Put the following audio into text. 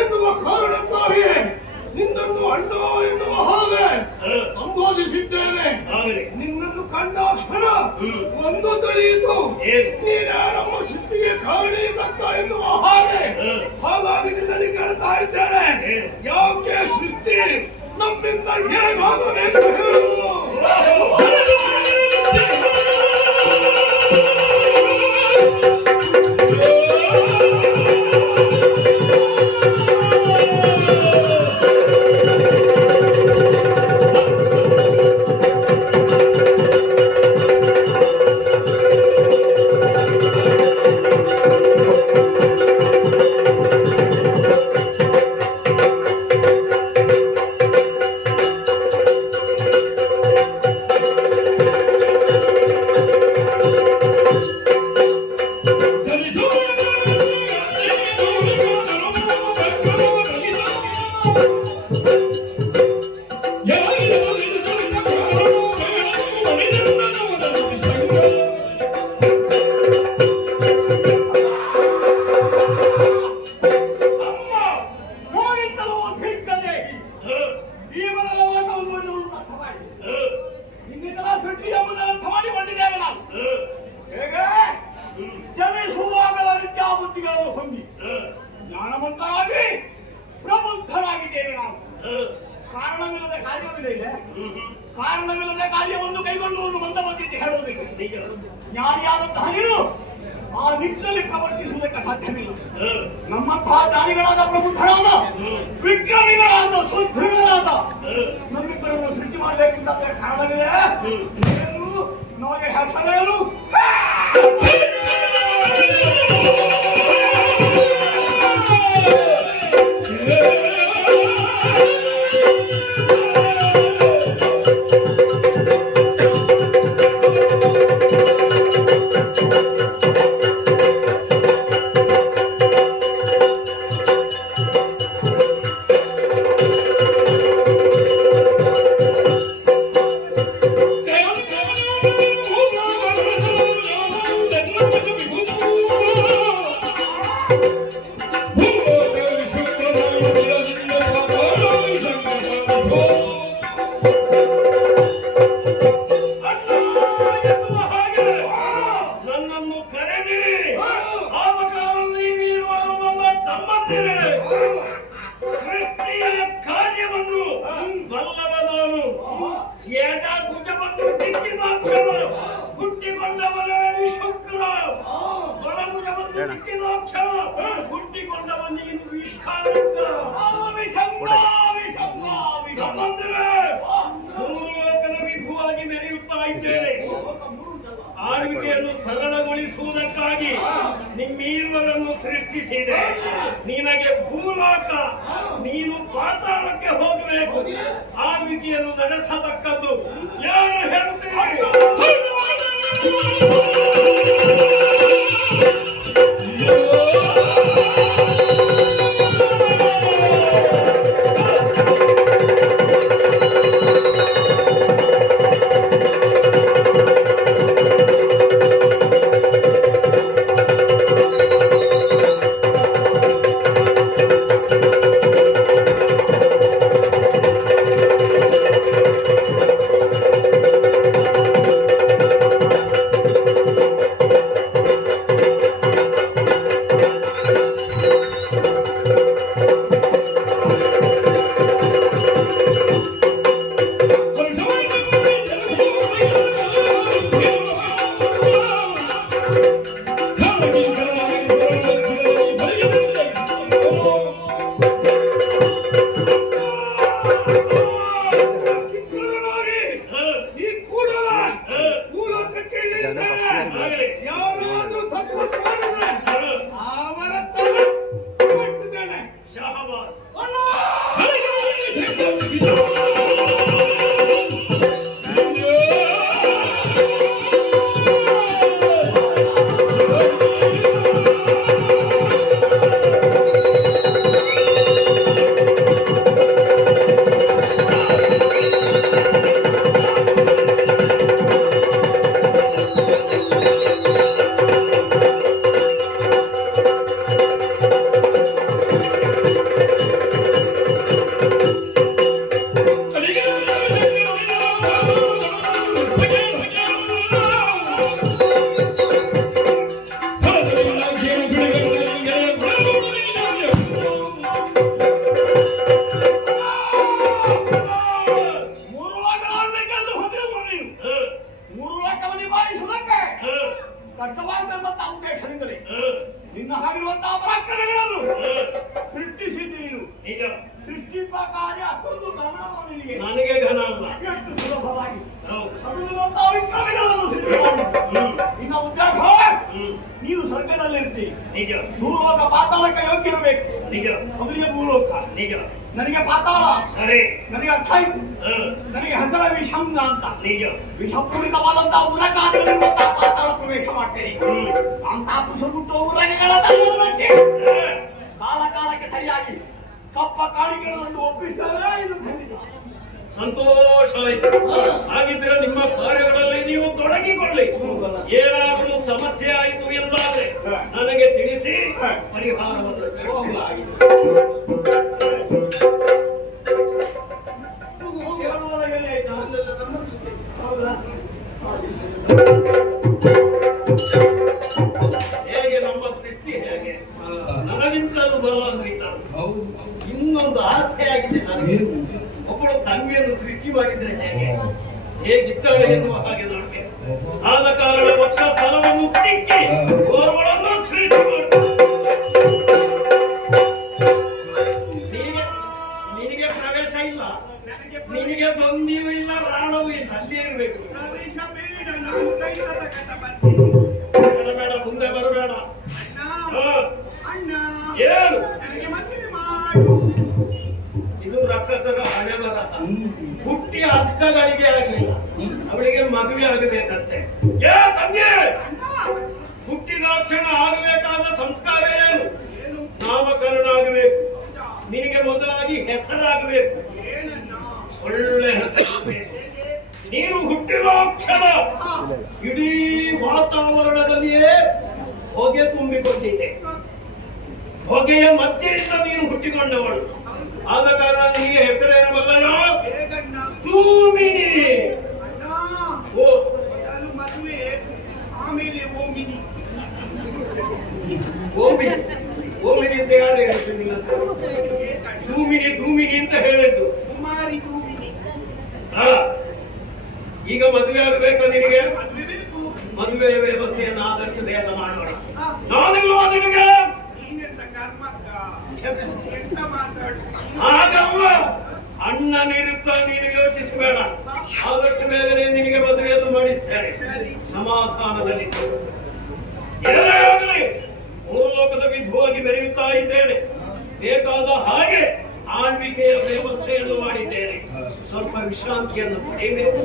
ಎನ್ನುವ ಕಾರಣಕ್ಕಾಗಿ ನಿನ್ನನ್ನು ಅಣ್ಣ ಎನ್ನುವ ಹಾಗೆ ಸಂಬೋಧಿಸಿದ್ದೇನೆ. ನಿನ್ನನ್ನು ಕಂಡ ಕ್ಷಣ ಒಂದು ತಿಳಿಯಿತು, ನೀನೇ ನಮ್ಮ ಸೃಷ್ಟಿಗೆ ಕಾರಣೀಕರ್ತ ಎನ್ನುವ ಹಾಗೆ. ಹಾಗಾಗಿ ನಿನ್ನಲ್ಲಿ ಕೇಳ್ತಾ ಇದ್ದೇನೆ, ಯಾಕೆ ಸೃಷ್ಟಿ ನಮ್ಮಿಂದ ಹೇಗಾಗಬೇಕು ಹೇಳು. ಅರ್ಥ ಮಾಡಿ ಇನ್ನಿತರ ಸೃಷ್ಟಿ ಎಂಬುದನ್ನು ಅರ್ಥ ಮಾಡಿಕೊಂಡಿದ್ದೇವೆ ನಾವು. ಹೇಗೆ ಜನಿಸುವಾಗಲ ವಿದ್ಯಾ ಬುದ್ಧಿಗಳನ್ನು ಹೊಂದಿ ಜ್ಞಾನವಂತರಾಗಿ ಪ್ರಬುದ್ಧರಾಗಿದ್ದೇವೆ ನಾವು. ಕಾರಣವಿಲ್ಲದ ಕಾರ್ಯವಿದೆ ಇದೆ. ಕಾರಣವಿಲ್ಲದ ಕಾರ್ಯವನ್ನು ಕೈಗೊಳ್ಳುವುದು ಮಂದಮತಿ ಹೇಳುವುದಿಲ್ಲ. ಜ್ಞಾನಿಯಾದಂತಹ ನೀನು ಆ ನಿಟ್ಟಿನಲ್ಲಿ ಪ್ರವರ್ತಿಸುವುದಕ್ಕೆ ಸಾಧ್ಯವಿಲ್ಲ. ನಮ್ಮಂತಹ ಜ್ಞಾನಿಗಳಾದ ಪ್ರಬುದ್ಧರಾದ ವಿಕ್ರಮಿಗಳಾದ ಸುದೃಢರಾದ ನಮ್ಮಿಬ್ಬರನ್ನು ಸೃಷ್ಟಿ ಮಾಡಬೇಕೆಂದಾದರೆ ಕಾರಣವಿದೆ. ನಮಗೆ ಹೆಸರೇನು? ವಿಭುವಾಗಿ ಮೆರೆಯುತ್ತಾ ಇದ್ದೇನೆ. ಆಳ್ವಿಕೆಯನ್ನು ಸರಳಗೊಳಿಸುವುದಕ್ಕಾಗಿ ನಿಮ್ಮೀರ್ವರನ್ನು ಸೃಷ್ಟಿಸಿದೆ. ನಿನಗೆ ಭೂಲೋಕ, ನೀನು ಪಾತಾಳಕ್ಕೆ ಹೋಗಬೇಕು. ಆಳ್ವಿಕೆಯನ್ನು ನಡೆಸತಕ್ಕದ್ದು ಯಾರು ಹೇಳ್ತೀರಿ? ನಿನ್ನ ಹಾಗಿರುವಂತಹ ಪರಾಕ್ರಮಗಳನ್ನು ಸೃಷ್ಟಿಸಿದ್ದು ನೀನು. ಈಗ ಸೃಷ್ಟಿಪ ಕಾರ್ಯ ಅಷ್ಟೊಂದು ಘನ ನಿನಗೆ, ನನಗೆ ಘನ ಅಲ್ಲ. ಎಷ್ಟು ಸುಲಭವಾಗಿ ನಿನ್ನ ಉದ್ಯೋಗ, ನೀನು ಸ್ವರ್ಗದಲ್ಲಿರ್ತಿ. ನಿಜ. ಭೂಲೋಕ ಪಾತಾಳಕ್ಕೆ ಯೋಗ್ಯರಬೇಕು. ನಿಜ. ಅವರಿಗೆ ಭೂಲೋಕ ನಿಜ, ನನಗೆ ಪಾತಾಳ. ಸರಿ, ನನಗೆ ಅರ್ಥ ಆಯ್ತು. ನನಗೆ ಹೆಸರ ವಿಷಂಗ ಅಂತ. ನಿಜ. ವಿಷಪೂರಿತವಾದಂತಹ ಉರಕಾದಿಗಳಿರುವಂತಹ ಪಾತಾಳ ಪ್ರವೇಶ ಮಾಡ್ತೇನೆ. ಅಂತಹ ಪುರುಷಗುಟ್ಟು ಉರಗಗಳ ತಲೆಯಲ್ಲಿ ಕಾಲ ಕಾಲಕ್ಕೆ ಸರಿಯಾಗಿ ಕಪ್ಪ ಕಾಣಿಕೆಗಳನ್ನು ಒಪ್ಪಿಸ್ತಾರೆ. ಇದು ಸಂತೋಷ ಆಯ್ತು. ಹಾಗಿದ್ರೆ ನಿಮ್ಮ ಕಾರ್ಯಗಳಲ್ಲಿ ನೀವು ತೊಡಗಿಕೊಳ್ಳಿ. ಏನಾದರೂ ಸಮಸ್ಯೆ ಆಯಿತು ಎಂದಾದ್ರೆ ನನಗೆ ತಿಳಿಸಿ ಪರಿಹಾರವನ್ನು ಹೇಳುವುದಾಗಿದೆ. ಅಲ್ಲೆಲ್ಲ ನಮ್ಮ ಸೃಷ್ಟಿ. ಹೌದಾ? ಹೇಗೆ ನಮ್ಮ ಸೃಷ್ಟಿ ಹೇಗೆ ನನಗಿಂತಲೂ ಬಲಾನ್ವಿತ. ಇನ್ನೊಂದು ಆಸೆ ಆಗಿದೆ ನನಗೆ, ಒಬ್ಬಳು ತಂಗಿಯನ್ನು ಸೃಷ್ಟಿ ಮಾಡಿದ್ರೆ ಹೇಗಿದ್ದಾಳೆ ಎನ್ನುವ ಹಾಗೆ ನನಗೆ. ಆದ ಕಾರಣ ವಕ್ಷ ಸ್ಥಳವನ್ನು ತಿಕ್ಕಿ ಓರ್ವಳನ್ನು ಸೃಷ್ಟಿ ಮಾಡಿ ನಿನಗೆ ಪ್ರವೇಶ ಇಲ್ಲ, ನಿನಗೆ ಬಂದಿಯೂ ಇಲ್ಲ, ರಾಣವೂ ಇಲ್ಲ, ಅಲ್ಲೇ ಇರಬೇಕು. ಪ್ರವೇಶ ಬೇಡ, ನಾನು ಕೈಲಾದ ಕಥ ಬರ್ತೀನಿ. ಬೇಡ, ಮುಂದೆ ಬರಬೇಡ. ಅಣ್ಣ ಏನು ನನಗೆ ಮದುವೆ ಮಾಡು. ಇದು ರಕ್ಕಸರ ಹಣೆ ಬರಹ. ಹುಟ್ಟಿ ಅರ್ಥಗಳಿಗೆ ಆಗಲಿಲ್ಲ, ಅವಳಿಗೆ ಮದುವೆ ಆಗಬೇಕಂತೆ. ಏ ತಂಗಿ, ಹುಟ್ಟಿದ ಕ್ಷಣ ಆಗಬೇಕಾದ ಸಂಸ್ಕಾರ ಏನು? ನಾಮಕರಣ ಆಗಬೇಕು. ನಿನಗೆ ಮೊದಲಾಗಿ ಹೆಸರಾಗಬೇಕು, ಒಳ್ಳೆ ಹೆಸರು. ನೀನು ಹುಟ್ಟಿದ ಕ್ಷಣ ಇಡೀ ವಾತಾವರಣದಲ್ಲಿಯೇ ಹೊಗೆ ತುಂಬಿಕೊಂಡಿದೆ. ಹೊಗೆಯ ಮಧ್ಯೆಯಿಂದ ನೀನು ಹುಟ್ಟಿಕೊಂಡವಳು. ಆದ ಕಾರಣ ನಿನಗೆ ಹೆಸರೇನು ಬಲ್ಲನೋ? ಧೂಮಿನಿ. ಓ ಮದುವೆ ಆಮೇಲೆ ಓಮಿನಿ. ಓಮಿನಿ ಓಮಿನಿ ಅಂತ ಯಾರು ಹೇಳ್ತಿದ್ದಿಲ್ಲ? ಧೂಮಿನಿ ಧೂಮಿನಿ ಅಂತ ಹೇಳಿದ್ದು. ಕುಮಾರಿ ಧೂಮಿನಿ. ಈಗ ಮದುವೆ ಆಗಬೇಕು ನಿನಗೆ. ಮದುವೆ ಬೇಕು. ಮದುವೆ ವ್ಯವಸ್ಥೆಯನ್ನು ಆದಷ್ಟು ಬೇಗ ಮಾಡೋಣ. ನಾನಿಲ್ವಾ ನಿನಗೆ? ನೀನೆಂತ ಕರ್ಮಕ್ಕ ಎಂತ ಮಾತಾಡು. ಹಾಗಲ್ಲ, ಅಣ್ಣನಿರುತ್ತ ನೀನು ಯೋಚಿಸಬೇಡ. ಆದಷ್ಟು ಬೇಗನೆ ನಿನಗೆ ಮದುವೆಯನ್ನು ಮಾಡಿಸ್ತೇನೆ. ಸಮಾಧಾನದಲ್ಲಿ ಏನೇ ಆಗಲಿ, ಮೂರು ಲೋಕದ ವಿಧವಾಗಿ ಮೆರೆಯುತ್ತಾ ಇದ್ದೇನೆ. ಬೇಕಾದ ಹಾಗೆ ಆಳ್ವಿಕೆಯ ವ್ಯವಸ್ಥೆಯನ್ನು ಮಾಡಿದ್ದೇನೆ. ಸ್ವಲ್ಪ ವಿಶ್ರಾಂತಿಯನ್ನು ಪಡೆಯಬೇಕು.